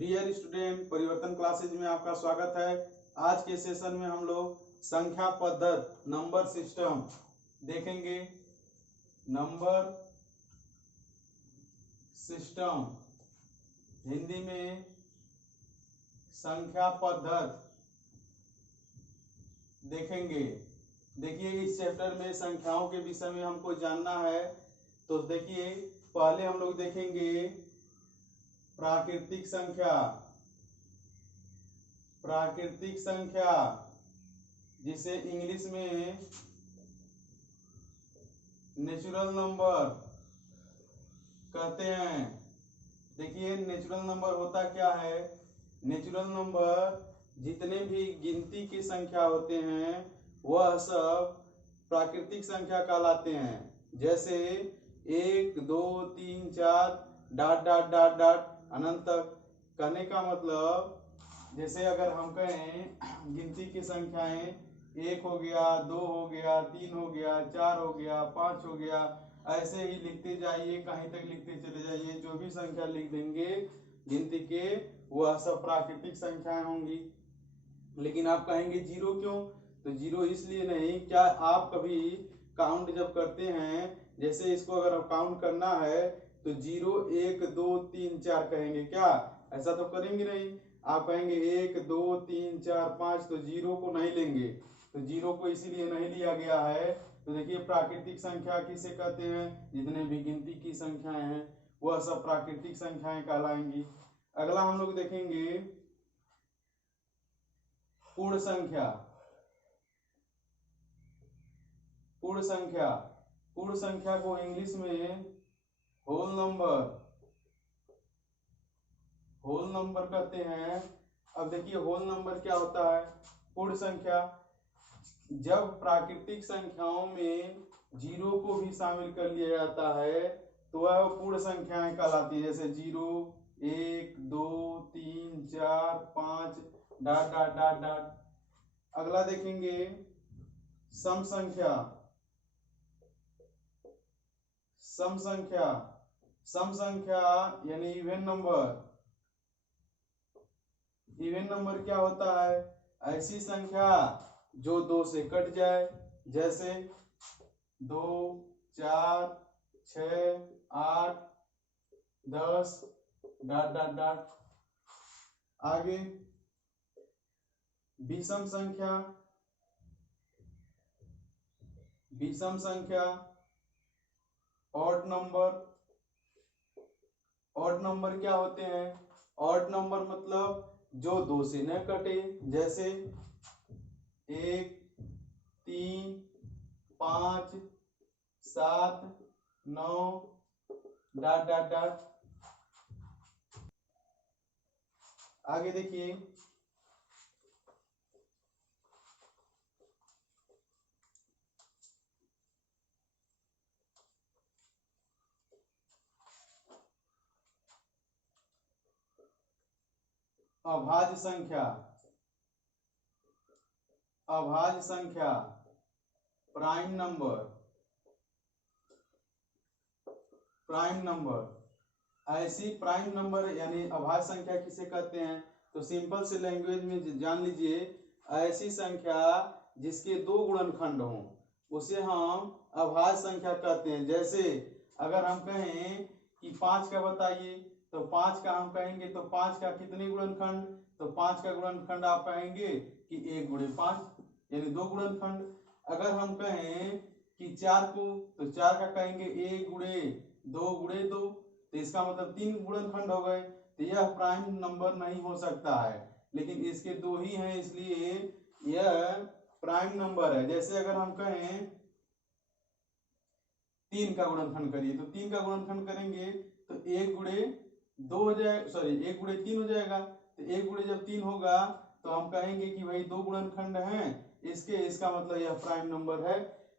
Dear student, परिवर्तन classes में आपका स्वागत है। आज के सेशन में हम लोग संख्या पद्धति नंबर सिस्टम देखेंगे। नंबर सिस्टम हिंदी में संख्या पद्धति देखेंगे। देखिए, इस चैप्टर में संख्याओं के विषय में हमको जानना है। तो देखिए, पहले हम लोग देखेंगे प्राकृतिक संख्या। प्राकृतिक संख्या जिसे इंग्लिश में नेचुरल नंबर कहते हैं। देखिए, नेचुरल नंबर होता क्या है। नेचुरल नंबर जितने भी गिनती की संख्या होते हैं वह सब प्राकृतिक संख्या कहलाते हैं। जैसे 1 2 3 4 डॉट डॉट डॉट डॉट अनंत तक। कहने का मतलब, जैसे अगर हम कहें गिनती की संख्याएं 1 हो गया, 2 हो गया, 3 हो गया, 4 हो गया, 5 हो गया, ऐसे ही लिखते जाइए, कहीं तक लिखते चले जाइए। जो भी संख्या लिख देंगे गिनती के वह सब प्राकृतिक संख्याएं होंगी। लेकिन आप कहेंगे जीरो क्यों? तो जीरो इसलिए नहीं, क्या आप कभी काउंट जब करते हैं, जैसे इसको अगर आप काउंट करना है तो 0 1 2 3 4 कहेंगे क्या? ऐसा तो करेंगे नहीं। आप कहेंगे 1 2 3 4 5, तो जीरो को नहीं लेंगे। तो जीरो को इसीलिए नहीं लिया गया है। तो देखिए, प्राकृतिक संख्या किसे कहते हैं? जितने भी गिनती की संख्याएं हैं वह सब प्राकृतिक संख्याएं कहलाएंगी। अगला हम लोग देखेंगे पूर्ण संख्या। पूर्ण संख्या, पूर्ण संख्या को इंग्लिश में होल नंबर कहते हैं। अब देखिए, होल नंबर क्या होता है? पूर्ण संख्या जब प्राकृतिक संख्याओं में जीरो को भी शामिल कर लिया जाता है तो वह पूर्ण संख्याएं कहलाती है। जैसे 0 1 2 3 4 5 डॉट डॉट डॉट डॉट। अगला देखेंगे सम संख्या। सम संख्या, सम संख्या यानी इवन नंबर। इवन नंबर क्या होता है? ऐसी संख्या जो 2 से कट जाए। जैसे 2 4 6 8 10 डॉट डॉट डॉट। आगे विषम संख्या। विषम संख्या ऑड नंबर। ऑड नंबर क्या होते हैं? ऑड नंबर मतलब जो 2 से न कटे। जैसे 1 3 5 7 9 डॉट डॉट डॉट। आगे देखिए, अभाज्य संख्या। अभाज्य संख्या प्राइम नंबर। प्राइम नंबर, ऐसी प्राइम नंबर यानी अभाज्य संख्या किसे कहते हैं? तो सिंपल से लैंग्वेज में जान लीजिए, ऐसी संख्या जिसके 2 गुणनखंड हों उसे हम अभाज्य संख्या कहते हैं। जैसे अगर हम कहें कि 5 का बताइए, तो 5 का हम कहेंगे तो 5 का कितने गुणनखंड? तो 5 का गुणनखंड आप कहेंगे कि 1 गुणे 5 यानी 2 गुणनखंड। अगर हम कहें कि 4 को, तो 4 का कहेंगे 1 गुणे 2 गुणे 2, तो इसका मतलब 3 गुणनखंड हो गए। तो यह प्राइम नंबर नहीं हो सकता है, लेकिन इसके 2 ही हैं, इसलिए यह प्राइम नंबर है। जैसे अगर हम कहें 3 का गुणनखंड करिए, तो 3 का गुणनखंड करेंगे तो 1 गुणे 2 हो जाएगा, सॉरी 1 गुणे 3 हो जाएगा। तो 1 गुणे जब 3 होगा तो हम कहेंगे कि भाई 2 गुणनखंड हैं इसके, इसका मतलब यह प्राइम नंबर है।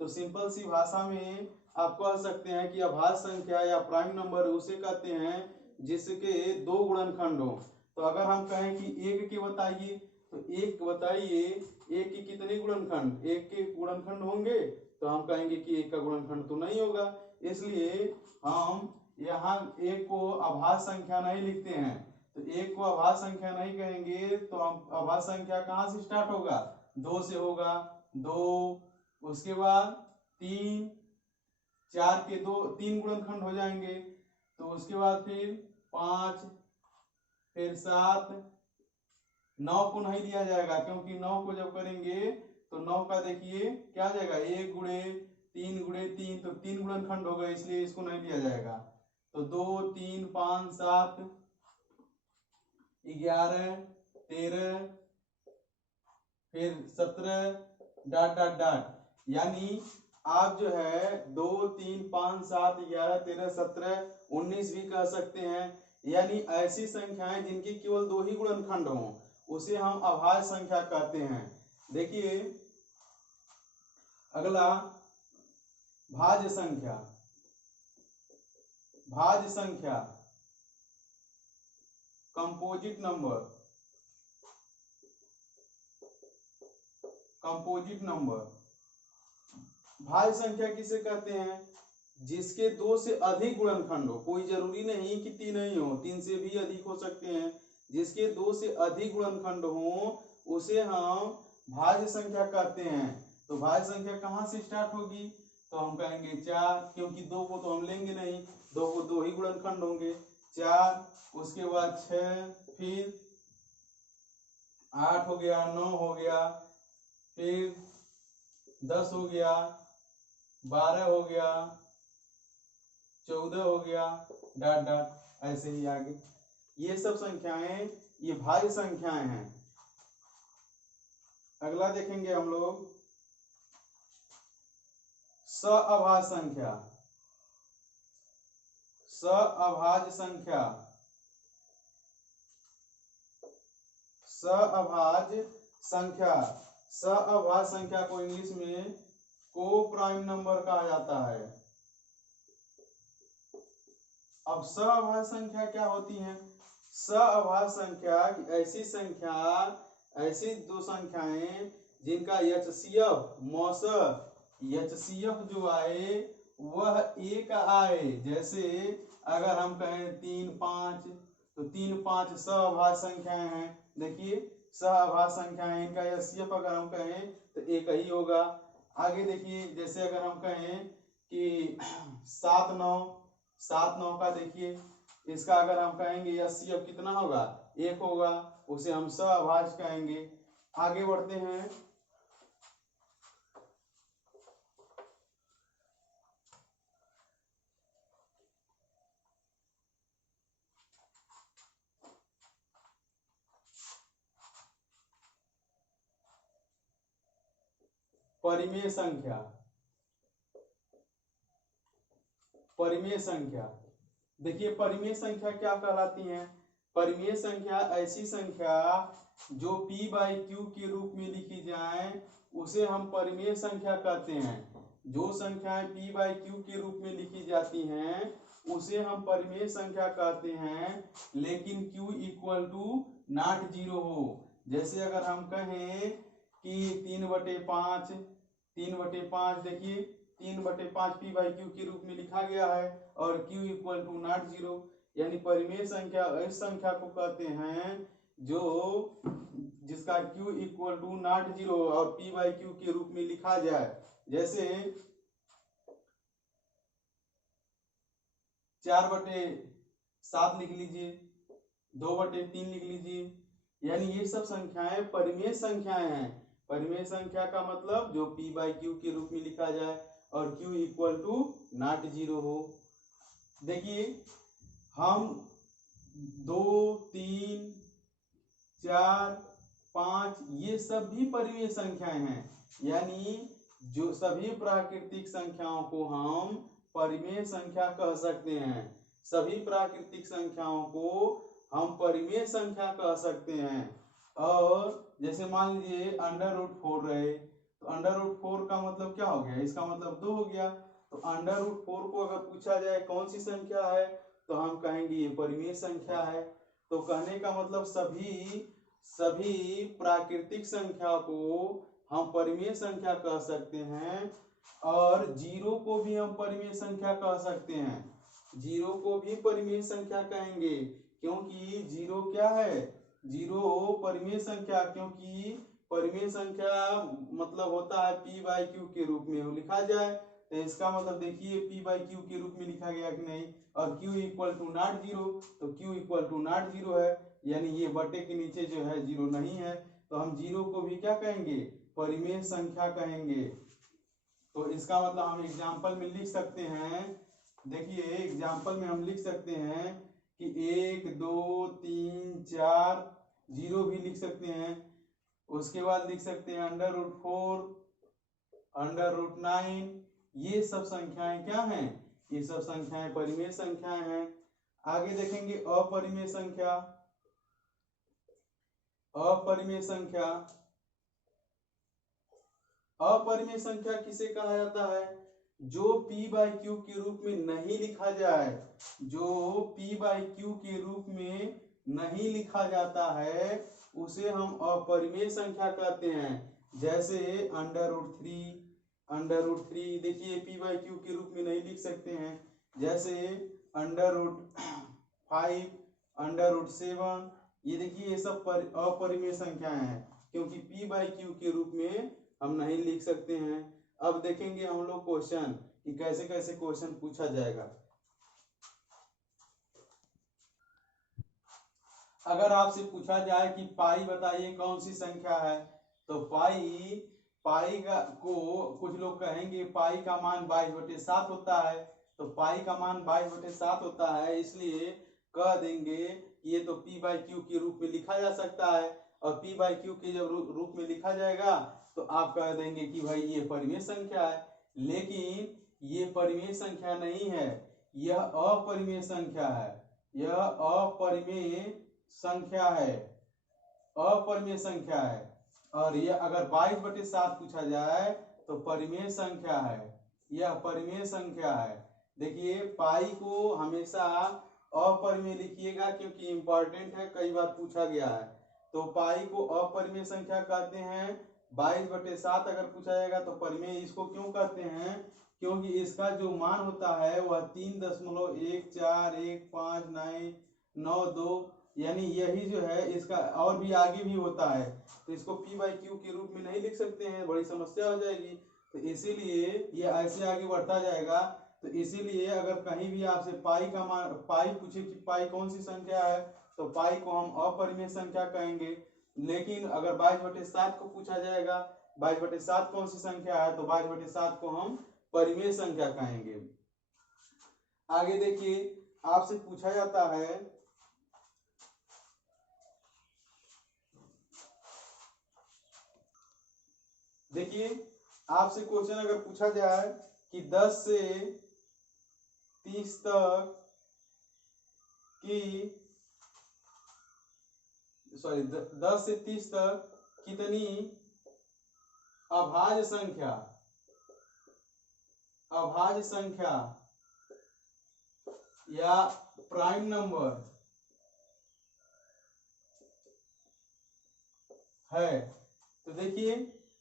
तो सिंपल सी भाषा में आप कह सकते हैं कि अभाज्य संख्या या प्राइम नंबर उसे कहते हैं जिसके 2 गुणनखंड हो। तो अगर हम कहें कि 1 के बताइए, तो 1 बताइए, 1 के कितने गुणनखंड? 1 के गुणनखंड होंगे, तो हम कहेंगे कि 1 का गुणनखंड तो नहीं होगा। इसलिए हम यहाँ 1 को अभाज्य संख्या नहीं लिखते हैं। तो एक को अभाज्य संख्या नहीं कहेंगे, तो हम अभाज्य संख्या कहाँ से स्टार्ट होगा, 2 से होगा, 2, उसके बाद 3, 4 के 3 गुणनखंड हो जाएंगे, तो उसके बाद फिर 5, फिर 7, 9 को नहीं लिया जाएगा, क्योंकि 9 को जब करेंगे तो 9 का देखिए क्या आ जाएगा, 1 गुणे 3 गुणे 3, तो 3 गुणनखंड हो गए, इसलिए इसको नहीं लिया जाएगा। तो 2, 3, 5, 7, 11, 13, फिर 17, डॉट डॉट डॉट, यानी आप जो है 2, 3, 5, 7, 11, 13, 17, 19 भी कह सकते हैं। यानी ऐसी संख्याएं जिनकी केवल 2 ही गुणनखंड हों उसे हम अभाज्य संख्या कहते हैं। देखिए अगला भाज्य संख्या। भाज्य संख्या कंपोजिट नंबर। कंपोजिट नंबर भाज्य संख्या किसे कहते हैं, जिसके 2 से अधिक गुणनखंड हो। कोई जरूरी नहीं कि 3 ही हो, 3 से भी अधिक हो सकते हैं। जिसके 2 से अधिक गुणनखंड हो उसे हम भाज्य संख्या कहते हैं। तो भाज्य संख्या कहाँ से स्टार्ट होगी, तो हम कहेंगे 4, क्योंकि 2 को तो हम लेंगे नहीं, 2 को 2 ही गुणनखंड होंगे, 4, उसके बाद 6, फिर 8 हो गया, 9 हो गया, फिर 10 हो गया, 12 हो गया, 14 हो गया, डॉट डॉट ऐसे ही आगे। ये सब संख्याएं ये भाज्य संख्याएं हैं। अगला देखेंगे हम लोग सअभाज्य संख्या। सअभाज्य संख्या। सअभाज्य संख्या। सअभाज्य संख्या को इंग्लिश में को प्राइम नंबर कहा जाता है। अब सअभाज्य संख्या क्या होती है, सअभाज्य संख्या ऐसी संख्या, ऐसी 2 संख्याएं जिनका एचसीएफ मौसर एचसीएफ जो आए वह एक आए। जैसे अगर हम कहें 3, 5, तो 3, 5 सअभाज्य संख्याएं हैं। देखिए सअभाज्य संख्याएं, इनका एचसीएफ अगर हम कहें तो एक ही होगा। आगे देखिए जैसे अगर हम कहें कि 7, 9 का देखिए इसका अगर हम कहेंगे एचसीएफ कितना होगा, 1 होगा, उसे हम सअभाज्य कहेंगे। आगे बढ़ते हैं। परिमेय संख्या। परिमेय संख्या देखिए परिमेय संख्या क्या कहलाती है। परिमेय संख्या ऐसी संख्या जो p बाई क्यू के रूप में लिखी जाए उसे हम परिमेय संख्या कहते हैं। जो संख्याएं p बाई क्यू के रूप में लिखी जाती हैं उसे हम परिमेय संख्या कहते हैं, लेकिन q इक्वल टू नॉट 0 हो। जैसे अगर हम कहें कि 3/5, 3/5 देखिए 3/5 p बाई क्यू के रूप में लिखा गया है और q इक्वल टू नॉट 0, यानी परिमेय संख्या इस संख्या को कहते हैं जो जिसका q इक्वल टू नॉट 0 और p बाई क्यू के रूप में लिखा जाए। जैसे 4/7 लिख लीजिए, 2/3 लिख लीजिए, यानी ये सब संख्याएं परिमेय संख्याएं हैं। परिमेय संख्या का मतलब जो p बाई क्यू के रूप में लिखा जाए और q इक्वल टू नॉट 0 हो। देखिए हम 2, 3, 4, 5 ये सब भी परिमेय संख्याएं हैं, यानी जो सभी प्राकृतिक संख्याओं को हम परिमेय संख्या कह सकते हैं। सभी प्राकृतिक संख्याओं को हम परिमेय संख्या कह सकते हैं। और जैसे मान लीजिए √4 रहे तो √4 का मतलब क्या हो गया, इसका मतलब 2 हो गया। तो √4 को अगर पूछा जाए कौन सी संख्या है तो हम कहेंगे ये परिमेय संख्या है। तो कहने का मतलब सभी प्राकृतिक संख्या को हम परिमेय संख्या कह सकते हैं और 0 को भी हम परिमेय संख्या कह सकते हैं। 0 को भी परिमेय संख्या कहेंगे क्योंकि जीरो क्या है, जीरो परिमेय संख्या, क्योंकि परिमेय संख्या मतलब होता है पी बाई क्यू के रूप में वो लिखा जाए। तो इसका मतलब देखिए पी बाई क्यू के रूप में लिखा गया कि नहीं, और Q equal to not zero, तो Q equal to not zero है, यानी ये बटे के नीचे जो है जीरो नहीं है, तो हम जीरो को भी क्या कहेंगे, परिमेय संख्या कहेंगे। तो इसका मतलब हम एग्जाम्पल में लिख सकते हैं, देखिए एग्जाम्पल में हम लिख सकते हैं कि 1 2 3 4, जीरो भी लिख सकते हैं। उसके बाद लिख सकते हैं √4, √9, ये सब संख्याएं क्या हैं, ये सब संख्याएं परिमेय संख्याएं हैं। आगे देखेंगे अपरिमेय संख्या। अपरिमेय संख्या, अपरिमेय संख्या किसे कहा जाता है, जो p बाई क्यू के रूप में नहीं लिखा जाए, जो p बाई क्यू के रूप में नहीं लिखा जाता है उसे हम अपरिमेय संख्या कहते हैं। जैसे √3, देखिए p बाई क्यू के रूप में नहीं लिख सकते हैं। जैसे √5, √7, ये देखिए ये सब अपरिमेय संख्याएं हैं, क्योंकि p बाई क्यू के रूप में हम नहीं लिख सकते हैं। अब देखेंगे हम लोग क्वेश्चन कि कैसे कैसे क्वेश्चन पूछा जाएगा। अगर आपसे पूछा जाए कि पाई बताइए कौन सी संख्या है, तो पाई का को कुछ लोग कहेंगे पाई का मान 22/7 होता है, तो पाई का मान 22/7 होता है, इसलिए कह देंगे ये तो p बाई क्यू के रूप में लिखा जा सकता है, और p बाई क्यू के जब रूप में लिखा जाएगा तो आप कह देंगे कि भाई ये परिमेय संख्या है। लेकिन ये परिमेय संख्या नहीं है, यह अपरिमेय संख्या है, यह अपरिमेय संख्या है, अपरिमेय संख्या है। और यह अगर 22/7 पूछा जाए तो परिमेय संख्या है, यह परिमेय संख्या है। देखिए पाई को हमेशा अपरिमेय लिखिएगा क्योंकि इंपॉर्टेंट है, कई बार पूछा गया है। तो पाई को अपरिमेय संख्या कहते हैं। 22/7 अगर पूछा जाएगा तो परिमेय इसको क्यों कहते हैं, क्योंकि इसका जो मान होता है वह 3.1415992, यानी यही जो है इसका, और भी आगे भी होता है, तो इसको p बाई क्यू के रूप में नहीं लिख सकते हैं, बड़ी समस्या हो जाएगी। तो इसीलिए ये ऐसे आगे बढ़ता जाएगा। तो इसीलिए अगर कहीं भी आपसे पाई का मान, पाई पूछे कि पाई कौन सी संख्या है, तो पाई को हम अपरिमेय संख्या कहेंगे। लेकिन अगर 22/7 को पूछा जाएगा 22/7 कौन सी संख्या है, तो 22/7 को हम परिमेय संख्या कहेंगे। आगे देखिए आपसे पूछा जाता है, देखिए आपसे क्वेश्चन अगर पूछा जाए कि 10 से 30 तक की 10 से 30 तक कितनी अभाज्य संख्या या प्राइम नंबर है। तो देखिए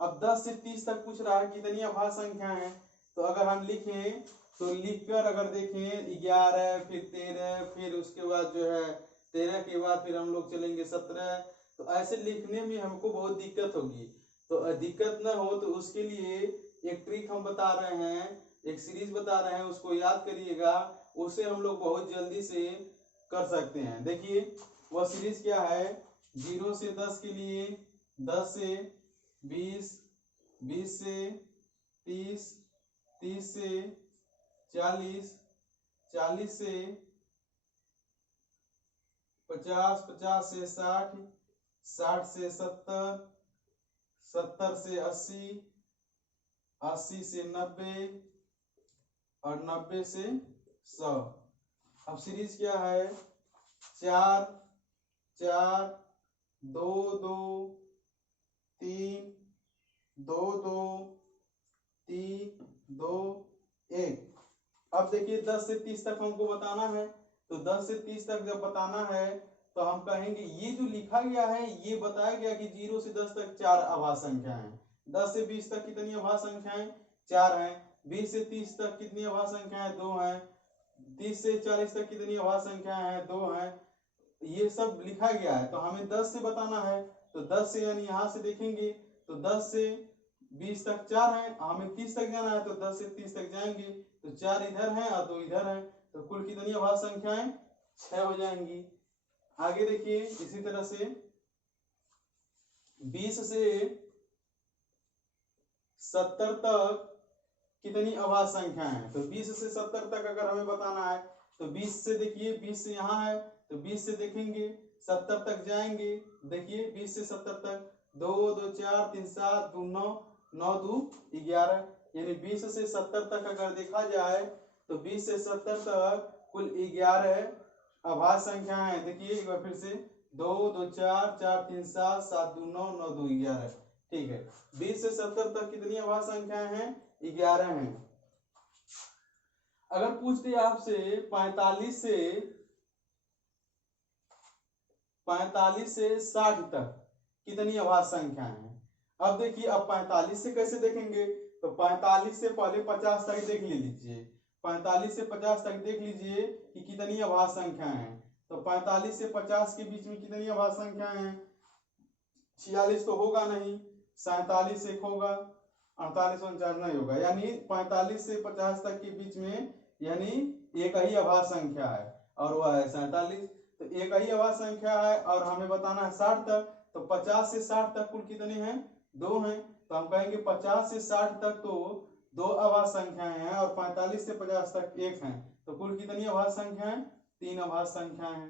अब 10 से 30 तक पूछ रहा है कितनी अभाज्य संख्या है, तो अगर हम लिखें तो लिखकर अगर देखें 11, फिर 13, फिर उसके बाद जो है 13 के बाद फिर हम लोग चलेंगे 17, तो ऐसे लिखने में हमको बहुत दिक्कत होगी। तो दिक्कत न हो तो उसके लिए एक ट्रिक हम बता रहे हैं, एक सीरीज बता रहे हैं, उसको याद करिएगा, उससे हम लोग बहुत जल्दी से कर सकते हैं। देखिए वह सीरीज क्या है, 0 से 10 के लिए 10 से 20, 20 से 30, 30 से 40, 40 से 50, 50 से 60, 60 से 70, 70 से 80, 80 से 90 और 90 से 100। अब सीरीज क्या है, 4 4 2 2 3 2 2 3 2 1। अब देखिए 10 से 30 तक हमको बताना है, तो 10 से 30 तक जब बताना है तो हम कहेंगे ये जो लिखा गया है ये बताया गया कि 0 से 10 तक 4 अभाज्य संख्या है। 10 से 20 तक कितनी अभाज्य संख्याएं, 4 हैं। 20 से 30 तक कितनी अभाज्य संख्याएं, 2 हैं। 30 से 40 तक कितनी अभाज्य संख्याएं हैं, 2 हैं। ये सब लिखा गया है, तो हमें 10 से बताना है। तो 10 से यानी यहाँ से देखेंगे तो 10 से 20 तक 4 है, हमें 30 तक जाना है, तो 10 से 30 तक जाएंगे तो 4 इधर है और 2 इधर है, तो कुल कितनी अभाज्य संख्याएं 6 हो जाएंगी। आगे देखिए इसी तरह से 20 से 70 तक कितनी अभाज्य संख्या है, तो 20 से 70 तक अगर हमें बताना है तो 20 से देखिए 20 से यहाँ है तो 20 से देखेंगे 70 तक जाएंगे, देखिए 20 से 70 तक 2 2 4 3 7 2 9 9 2 11, यानी 20 से 70 तक अगर देखा जाए तो 20 से 70 तक कुल 11 अभाज्य संख्या है। देखिए एक बार फिर से 2 2 4 4 3 7 7 2 9 9 2 11, ठीक है। 20 से 70 तक कितनी अभाज्य संख्याएं हैं, 11 हैं। अगर पूछते आपसे 45 से 60 तक कितनी अभाज्य संख्याएं हैं, अब देखिए अब 45 से कैसे देखेंगे, तो 45 से पहले 50 तक देख लीजिए, 45 से 50 तक देख लीजिए कि कितनी अभाज्य संख्याएं हैं। तो 45 से 50 के बीच में कितनी अभाज्य संख्याएं हैं, 46 तो होगा नहीं, 47 एक होगा, 48 49 नहीं होगा, यानी 45 से 50 तक के बीच में यानी एक ही अभाज्य संख्या है और वह है 47। तो एक ही अभाज्य संख्या है और हमें बताना है 60 तक, तो 50 से 60 तक कुल कितने हैं, 2 हैं, तो हम कहेंगे 50 से 60 तक तो 2 अभाज्य संख्याएं हैं और 45 से 50 तक 1 है, तो कुल कितनी अभाज्य संख्याएं, 3 अभाज्य संख्याएं हैं।